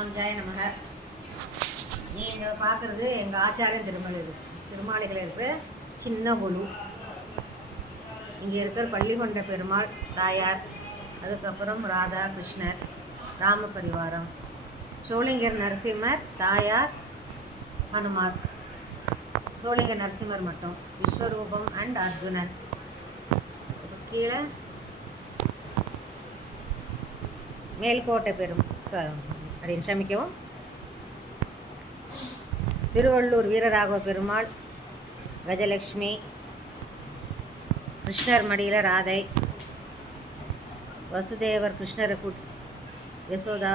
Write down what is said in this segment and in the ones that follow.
ராமானுஜாய நமக. நீங்கள் பார்க்குறது எங்கள் ஆச்சாரிய திருமாளிகள் இருக்கிற சின்ன குழு. இங்கே இருக்கிற பள்ளிகொண்ட பெருமாள் தாயார், அதுக்கப்புறம் ராதா கிருஷ்ணர், ராம பரிவாரம், சோளிங்கர் நரசிம்மர் தாயார், ஹனுமார், சோளிங்கர் நரசிம்மர் மட்டும், விஸ்வரூபம் அண்ட் அர்ஜுனன். கீழே மேல்கோட்டை அப்படின்னு சமிக்கவும் திருவள்ளூர் வீரராகவ பெருமாள், கஜலட்சுமி, கிருஷ்ணர் மடியில் ராதை, வசுதேவர் கிருஷ்ணரை யசோதா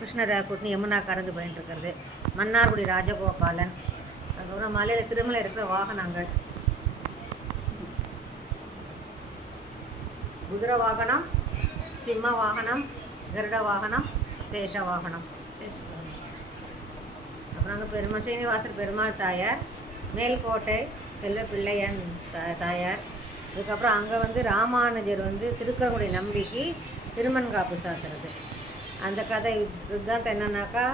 கிருஷ்ணரை கூட்டினு யமுனா கடந்து போயிட்டு இருக்கிறது, மன்னார்குடி ராஜகோபாலன், அதுக்கப்புறம் மலையில் திருமலை இருக்கிற வாகனங்கள், குதிரை வாகனம், சிம்ம வாகனம், கருட வாகனம், சேஷ வாகனம். அப்புறம் அங்கே ஸ்ரீனிவாசர் பெருமாள் தாயார், மேல்கோட்டை செல்வ பிள்ளையன் தாயார். அதுக்கப்புறம் அங்கே ராமானுஜர் திருக்குறங்குடி நம்பிக்கை திருமன்காப்பு சாத்துறது. அந்த கதை இதுதான் என்னன்னாக்கா,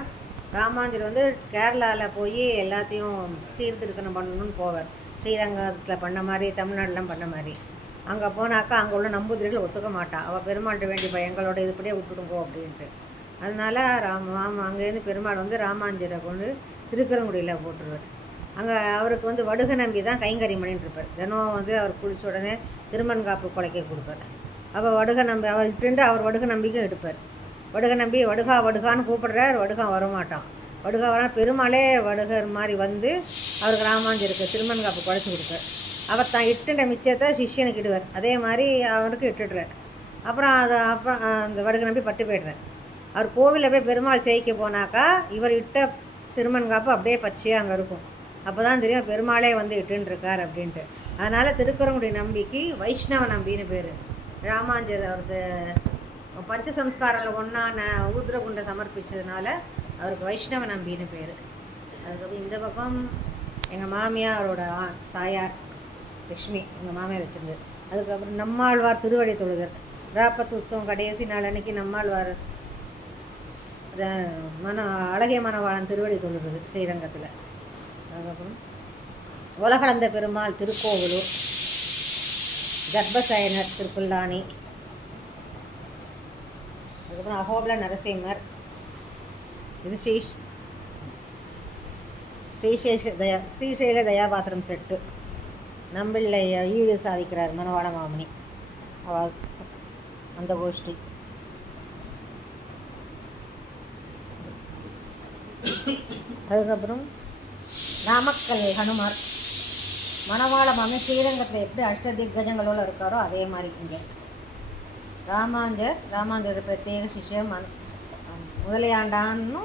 ராமானுஜர் கேரளாவில் போய் எல்லாத்தையும் சீர்திருத்தம் பண்ணணும்னு போவார். ஸ்ரீரங்கத்தில் பண்ண மாதிரி, தமிழ்நாடுலாம் பண்ண மாதிரி. அங்கே போனாக்கா அங்கே உள்ள நம்பூதிரிகள் ஒத்துக்க மாட்டான். அவள் பெருமாள்கிட்ட வேண்டி எங்களோட இதுபடியே விட்டுடுங்கோ அப்படின்ட்டு. அதனால் அங்கேருந்து பெருமாள் ராமானுஜரை கொண்டு திருக்குறங்குடியில் போட்டுருவார். அங்கே அவருக்கு வடுக நம்பி தான் கைங்கறி பண்ணிட்டு இருப்பார். தினம் அவர் குளிச்ச உடனே திருமன்காப்பு கொலைக்க கொடுப்பார். அவள் வடுக நம்பி அவர் இட்டுண்டு அவர் வடுக நம்பிக்கும் எடுப்பார். வடுக நம்பி வடுகான்னு கூப்பிடுறார், வடுகா வரமாட்டான். வடுகா வர பெருமாளே வடுகர் மாதிரி அவருக்கு ராமானுஜருக்கு திருமன்காப்பு குழைச்சி கொடுப்பார். அவர் தான் இட்டுன்ற மிச்சத்தை சிஷ்யனுக்கு இடுவார். அதே மாதிரி அவருக்கு இட்டுடுறார். அப்புறம் அந்த வடுக நம்பி பட்டு போய்டுறார். அவர் கோவிலில் போய் பெருமாள் சேய்க்க போனாக்கா இவர் இட்ட திருமன்காப்பு அப்படியே பச்சையாக அங்கே இருக்கும். அப்போ தான் தெரியும் பெருமாளே இட்டுருக்கார் அப்படின்ட்டு. அதனால் திருக்குறங்குடி நம்பிக்கை வைஷ்ணவ நம்பின்னு பேர். ராமானுஜர் அவருக்கு பஞ்சசம்ஸ்காரில் ஒன்றான ஊத்ரகுண்டை சமர்ப்பித்ததுனால அவருக்கு வைஷ்ணவ நம்பின்னு பேர். அதுக்கப்புறம் இந்த பக்கம் எங்கள் மாமியார், அவரோட தாயார் லக்ஷ்மி, எங்கள் மாமியார் வச்சுருந்தது. அதுக்கப்புறம் நம்மாழ்வார் திருவடி தொழுதல். ராப்பத்து உற்சவம் கடைசி நாள் அன்றைக்கி நம்மாழ்வார் அழகிய மனவாளன் திருவடி தொழுகிறது ஸ்ரீரங்கத்தில். அதுக்கப்புறம் உலகளந்த பெருமாள் திருக்கோவிலூர், கர்ப்பசயனர் திருப்புல்லானி, அதுக்கப்புறம் அகோபல நரசிம்மர். இது ஸ்ரீசைல தயாபாத்திரம் செட்டு. நம்பிள்ளை ஈடு சாதிக்கிறார் மனவாள மாமணி, அந்த கோஷ்டி. அதுக்கப்புறம் நாமக்கல் ஹனுமார், மணவாள மாமி ஸ்ரீரங்கத்தில் எப்படி அஷ்டதிக்கஜங்களோடு இருக்காரோ அதே மாதிரி இங்கே ராமானுஜர் பிரத்யேக சிஷ்யம் முதலியாண்டான்னு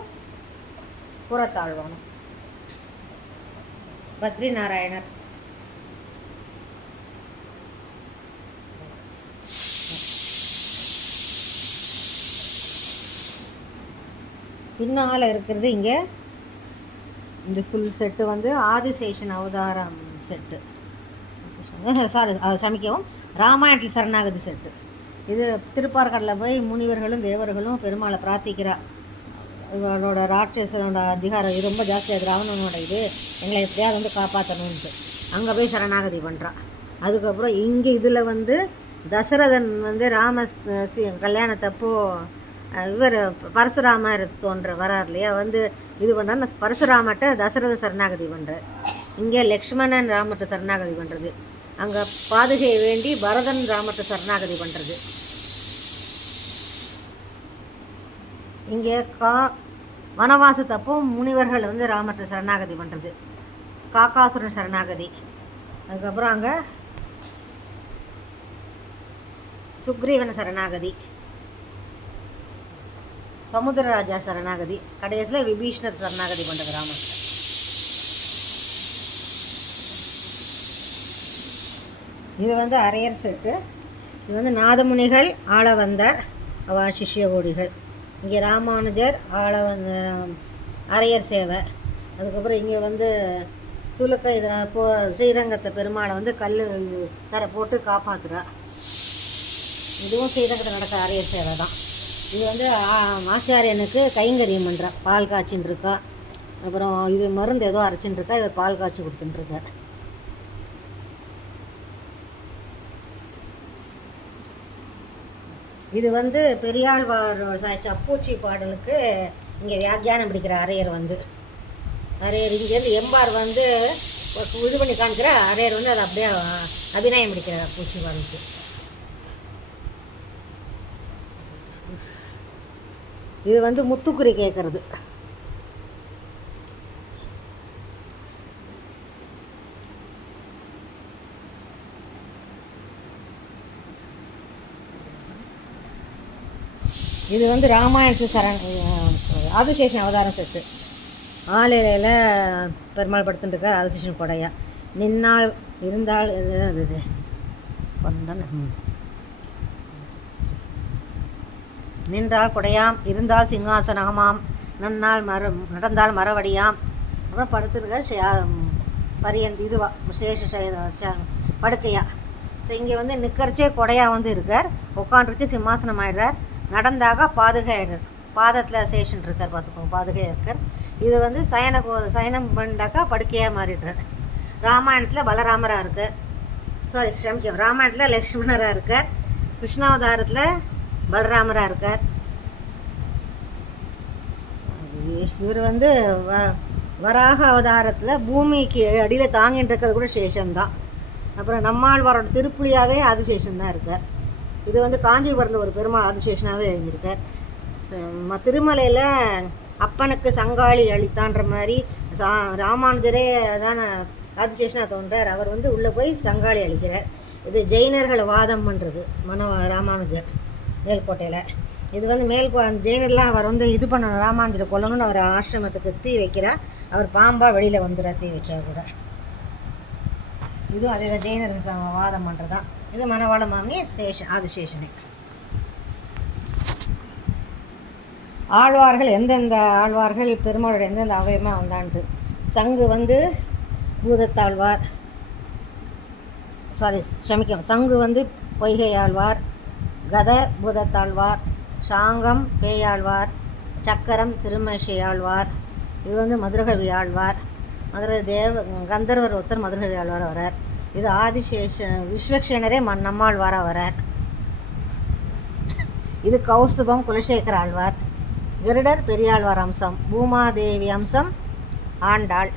புறத்தாழ்வானும். பத்ரி நாராயணர், பின்னால் இருக்கிறது இங்கே இந்த ஃபுல் செட்டு ஆதிசேஷன் அவதாரம் செட்டு. சமிக்கவும் ராமாயணத்தில் சரணாகதி செட்டு. இது திருப்பார்கடலில் போய் முனிவர்களும் தேவர்களும் பெருமாளை பிரார்த்திக்கிறா. இவனோட ராட்சசனோட அதிகாரம் இது ரொம்ப ஜாஸ்தியாக, ராவணனோட இது எங்களை எப்படியாவது காப்பாற்றணுன்ட்டு அங்கே போய் சரணாகதி பண்ணுறான். அதுக்கப்புறம் இங்கே இதில் தசரதன் ராம கல்யாணத்தப்போ இவர் பரசுராமர் வரார் இல்லையா, இது பண்ணுறாரு. பரசுராமர்கிட்ட தசரத சரணாகதி பண்ணுறார். இங்கே லக்ஷ்மணன் ராமர்கிட்ட சரணாகதி பண்ணுறது. அங்கே பாதுகையை வேண்டி பரதன் ராமர்கிட்ட சரணாகதி பண்ணுறது. இங்கே வனவாசத்தப்போ முனிவர்கள் ராமர்கிட்ட சரணாகதி பண்ணுறது, காக்காசுரன் சரணாகதி. அதுக்கப்புறம் அங்கே சுக்ரீவன் சரணாகதி, சமுத்திரராஜா சரணாகதி, கடைசியில் விபீஷ்ணர் சரணாகதி பண்ணுறது ராமர். இது அரையர் செட்டு. இது நாதமுனிகள், ஆளவந்தார், அவா சிஷ்ய கோடிகள். இங்கே ராமானுஜர், அரையர் சேவை. அதுக்கப்புறம் இங்கே துலுக்க இதில் ஸ்ரீரங்கத்தை பெருமாளை கல் தர போட்டு காப்பாற்றுறா. இதுவும் ஸ்ரீரங்கத்தில் நடக்கிற அரையர் சேவை தான். இது வந்து ஆச்சாரியனுக்கு கைங்கரியம் பண்ணுறா, பால் காய்ச்சின்னு இருக்கா. அப்புறம் இது மருந்து ஏதோ அரைச்சின்னு இருக்கா, இவர் பால் காய்ச்சி கொடுத்துட்டுருக்கார். இது வந்து பெரியாழ்வார் சப்பூச்சி பாடலுக்கு இங்கே வியாக்கியானம் பிடிக்கிற அரையர் வந்து, அரையர் இங்கேருந்து எம்பார் வந்து இது பண்ணி காமிக்கிற அரையர் வந்து அதை அப்படியே அபிநயம் பிடிக்கிறார் அப்பூச்சி பாடலுக்கு. இது வந்து முத்துக்குறி கேட்குறது. இது வந்து ராமாயணத்து ஆதிசேஷன் அவதாரம் செட்டு. ஆலையில் பெருமாள் படுத்துட்டு இருக்கார் ஆதிசேஷன் கொடையா. நின்னால் இருந்தால் இது நின்றால் கொடையாம், இருந்தால் சிங்காசனமாம், நடந்தால் மரவடியாம். அப்புறம் படுத்துருக்க பரியந்தி இதுவா சேஷ படுக்கையா. இங்கே வந்து நிற்கிறச்சே கொடையா வந்து இருக்கார், உட்காந்துருச்சு சிம்மாசனம் ஆகிடுறார், நடந்தாக பாதுகை ஆகிடுறார், பாதத்தில் சேஷன் இருக்கார், பார்த்துக்கோங்க பாதுகை இருக்கார். இது வந்து சயனம் பண்ணாக்கா படுக்கையாக மாறிடுறார். ராமாயணத்தில் பலராமராக இருக்கார், ராமாயணத்தில் லக்ஷ்மணராக இருக்கார், கிருஷ்ணாவதாரத்தில் பலராமராக இருக்கார். இவர் வந்து வராக அவதாரத்தில் பூமிக்கு அடியில் தாங்கிட்டு இருக்கிறது கூட சேஷன்தான். அப்புறம் நம்மாழ்வாரோட திருப்புலியாகவே ஆதிசேஷன் இருக்கார். இது வந்து காஞ்சிபுரத்தில் ஒரு பெருமாள் ஆதிசேஷனாகவே எழுதியிருக்கார். திருமலையில் அப்பனுக்கு சங்காளி அளித்தான்ற மாதிரி ராமானுஜரே தானே ஆதிசேஷனாக தோன்றார். அவர் வந்து உள்ளே போய் சங்காளி அளிக்கிறார். இது ஜெயினர்களை வாதம் பண்ணுறது ராமானுஜர் மேல்கோட்டையில். இது வந்து ஜெயினர்லாம் அவர் வந்து இது பண்ண ராமானுஜரை கொல்லணும்னு அவர் ஆசிரமத்துக்கு தீ வைக்கிறார். அவர் பாம்பாக வெளியில் வந்துடுறார் தீ வச்சா கூட. இதுவும் அதே தான் ஜெயினர்கள் வாதம் பண்ணுறது தான். இது மணவாள மாமி ஆதிசேஷனே. ஆழ்வார்கள் எந்தெந்த ஆழ்வார்கள் பெருமாளோட எந்தெந்த அவயமாக வந்தான்ட்டு. சங்கு வந்து பூதத்தாழ்வார், சங்கு வந்து பொய்கை ஆழ்வார், கத பூதத்தாழ்வார், சாங்கம் பேயாழ்வார், சக்கரம் திருமேஷை ஆழ்வார், இது வந்து மதுரகவி ஆழ்வார், கந்தர்வர் ஒருத்தர் மதுரகவி ஆழ்வார் வரார். இது ஆதிசேஷ விஸ்வக்ஷேனரே நம்மாழ்வாராக வரார். இது கௌஸ்துபம் குலசேகர ஆழ்வார், கருடர் பெரியாழ்வார் அம்சம், பூமாதேவி அம்சம் ஆண்டாள்,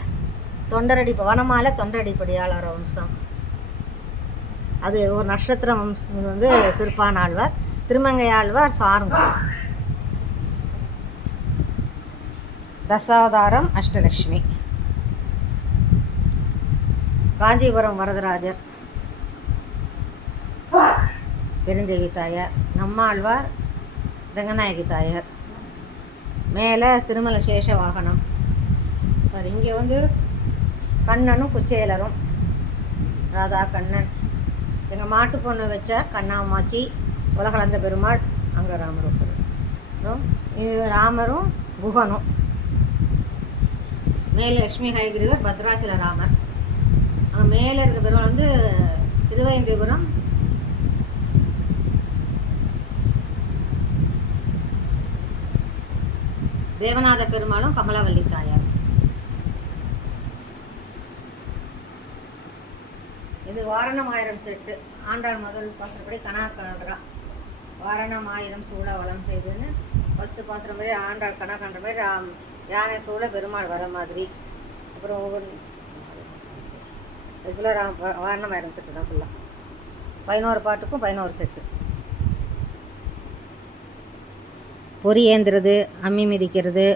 வனமால தொண்டரடிப்படியாளர் அம்சம். அது ஒரு நட்சத்திரம் வந்து திருப்பான் ஆழ்வார், திருமங்கை ஆழ்வார் சார்ந்தம். தசாவதாரம் அஷ்டலக்ஷ்மி. காஞ்சிபுரம் வரதராஜர் பெருந்தேவி தாயார், நம்மாழ்வார் ரங்கநாயகி தாயார், மேலே திருமல சேஷ வாகனம். இங்கே வந்து கண்ணனும் குச்சேலரும், ராதா கண்ணன், எங்கள் மாட்டு பொண்ணு வச்ச கண்ணாமாச்சி, உலகளந்த பெருமாள், அங்கே ராமர் ஒருத்தர். அப்புறம் இது ராமரும் குகனும், மேலே லக்ஷ்மி ஹயகிரிவர் பத்ராச்சல ராமர். அங்கே மேலே இருக்க பெருமாள் வந்து திருவேந்திபுரம் தேவநாத பெருமாளும் கமலவல்லி தாயார். இது வாரணம் ஆயிரம் செட்டு. ஆண்டாள் முதல் பாசுரப்படி கணா கண்டா வாரணம் ஆயிரம் சூழ வளம் செய்துன்னு ஃபஸ்ட்டு பாசுரம் மாதிரி ஆண்டாள் கணா கண்ட மாதிரி யானை சூழ பெருமாள் வர மாதிரி. அப்புறம் ஒவ்வொரு இது ஃபுல்லாக வாரணம் ஆயிரம் செட்டு தான் ஃபுல்லாக. 11 பாட்டுக்கும் 11 செட்டு. பொறி ஏந்துறது, அம்மி மிதிக்கிறது,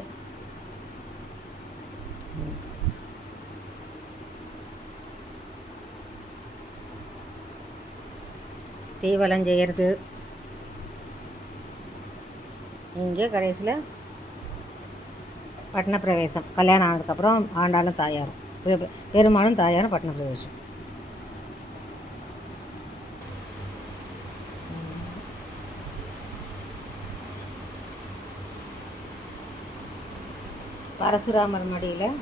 தீவலம் செய்கிறது. இங்கே கடைசியில் பட்டண பிரவேசம். கல்யாணம் ஆனதுக்கப்புறம் ஆண்டாளும் தாயாரும் பெருமாளும் தாயாரும் பட்டண பிரவேசம். பரசுராமர் மடியில்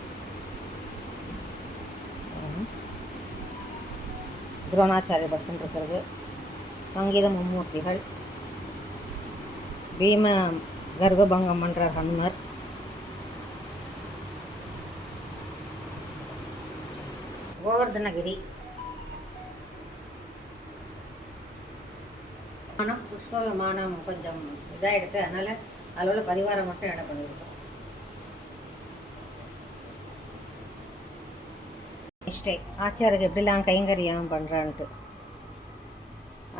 துரோணாச்சாரிய படுத்துன்னு இருக்கிறது. சங்கீத மும்மூர்த்திகள், பீம கர்ப்பபங்கம் பண்ணுறார் ஹனுமர். கோவர்தனகிரி ஆனால் புஷ்ப விமானம் கொஞ்சம் இதாக எடுத்து அதனால் அதில் உள்ள பரிவாரம் மட்டும் இடம் பண்ணியிருக்கோம். நிஷ்டை ஆச்சாருக்கு எப்படிலாம் கைங்கரியம் பண்ணுறான்ட்டு.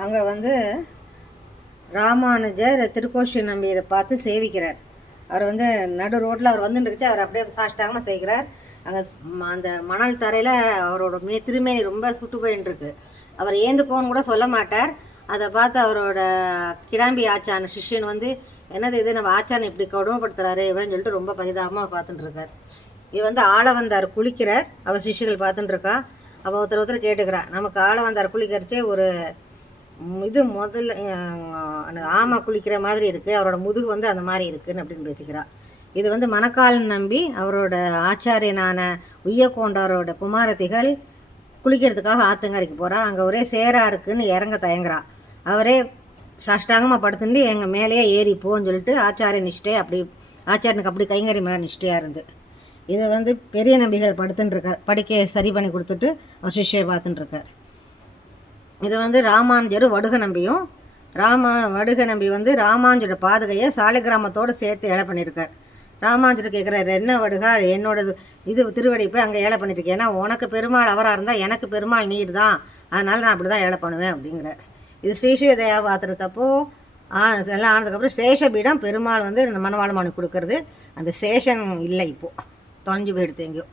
அங்கே வந்து ராமானுஜர் திருக்கோஷி நம்பியை பார்த்து சேவிக்கிறார். அவர் வந்து நடு ரோட்டில் அவர் வந்துருந்துச்சு, அவர் அப்படியே சாஷ்டாகமாக செய்கிறார். அங்கே அந்த மணல் தரையில் அவரோட திருமேனி ரொம்ப சுட்டு போயின்ட்டுருக்கு. அவர் ஏந்துக்கோன்னு கூட சொல்ல மாட்டார். அதை பார்த்து அவரோட கிடாம்பி ஆச்சான சிஷ்யன் வந்து என்னது இது, நம்ம ஆச்சான் இப்படி கொடுமைப்படுத்துறாரு இவன்னு சொல்லிட்டு ரொம்ப பரிதாபமாக பார்த்துட்டுருக்கார். இது வந்து ஆள வந்தார் குளிக்கிறார். அவர் சிஷ்யர்கள் பார்த்துட்டுருக்கா. அவள் ஒருத்தர் கேட்டுக்கிறா, நமக்கு ஆள வந்தார் குளிக்கிறச்சே ஒரு இது முதல்ல ஆமை குளிக்கிற மாதிரி இருக்குது, அவரோட முதுகு வந்து அந்த மாதிரி இருக்குதுன்னு அப்படின்னு பேசிக்கிறா. இது வந்து மணக்காலன் நம்பி அவரோட ஆச்சாரியனான உய்யக்கோண்டாரோட குமாரத்திகள் குளிக்கிறதுக்காக ஆத்தங்கரைக்கு போகிறா. அங்கே ஒரே சேராக இருக்குதுன்னு இறங்க தயங்குறா. அவரே சாஷ்டாங்கமாக படுத்துட்டு எங்கள் மேலேயே ஏறி போன்னு சொல்லிட்டு ஆச்சாரிய நிஷ்டை அப்படி ஆச்சாரியனுக்கு அப்படி கைங்கறி மேலே நிஷ்டையாக இருந்து. இது வந்து பெரிய நம்பிகள் படுத்துட்டுருக்கார். படிக்க சரி பண்ணி கொடுத்துட்டு அவர் சிஷ்யை பார்த்துட்டுருக்கார். இது வந்து ராமானுஜர் வடுக நம்பியும் வடுக நம்பி வந்து ராமானுஜரோட பாதுகையை சாலிகிராமத்தோடு சேர்த்து ஏழை பண்ணியிருக்கார். ராமானுஜர் கேட்குறாரு, என்ன வடுகா என்னோட இது திருவடி போய் அங்கே ஏழை பண்ணியிருக்கேன், ஏன்னா உனக்கு பெருமாள் அவராக இருந்தால் எனக்கு பெருமாள் நீர் தான், அதனால் நான் அப்படி தான் ஏழை பண்ணுவேன் அப்படிங்கிறார். இது ஸ்ரீஸ்ரீ தயாபாத்திரத்தப்போ எல்லாம் ஆனதுக்கப்புறம் சேஷபீடம் பெருமாள் வந்து மணவாளமானு கொடுக்கறது. அந்த சேஷன் இல்லை, இப்போது தொலைஞ்சு போயிடுத்து எங்கேயோ.